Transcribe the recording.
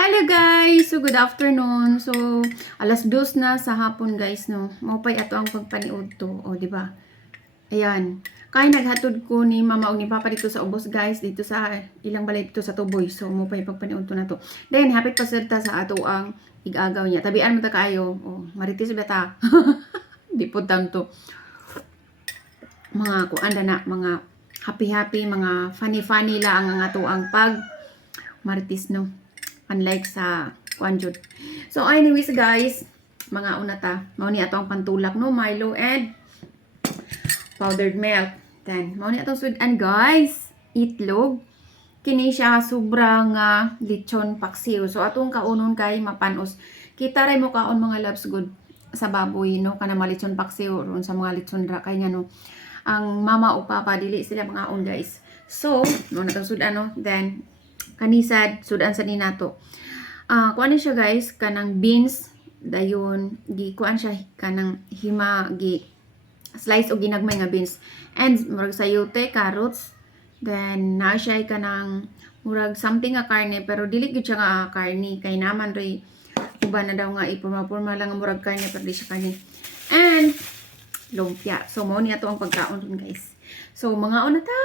Hello guys! So good afternoon. So alas 2 na sa hapon guys no. Maupay ato ang pagpaniud to, o di ba? Ayan. Kay naghatod ko ni mama o ni papa dito sa ubos guys, dito sa ilang balay dito sa Tuboy. So maupay pagpaniud to na to. Then hapit pa sa ato ang igagaw niya. Tabian mo ta kayo. Oh, maritis ba ta? Di po tanto. Mga kuanda na, mga happy mga funny lang ang ato ang pag maritis no. Unlike sa Kwanjud. So anyways guys, mga unata, mao ni ato ang pantulak no, Milo and powdered milk. Then mao ni atong sudan guys, itlog. Kini siya sobrang lechon paksiw. So atong kaunon kay mapanos. Kita ray mo kaon mga loves good sa baboy no, kana mga lechon paksiw ron sa mga lechon ra kay ngano. Ang mama o papa dili sila mga on guys. So, no natong sudan no, then kanisad sudan sa ninato. Kuan siya guys kanang beans dayon gi kuan siya kanang hima gi slice o ginagmay nga beans and murag sayote, carrots, then na siya kanang murag something nga karne pero dili gyud siya nga karne kay naman ray uban na daw nga ipurma-purma lang nga murag karne pero di siya karne. And lumpia. So mao ni ato ang pagkaon dun guys. So mga una ta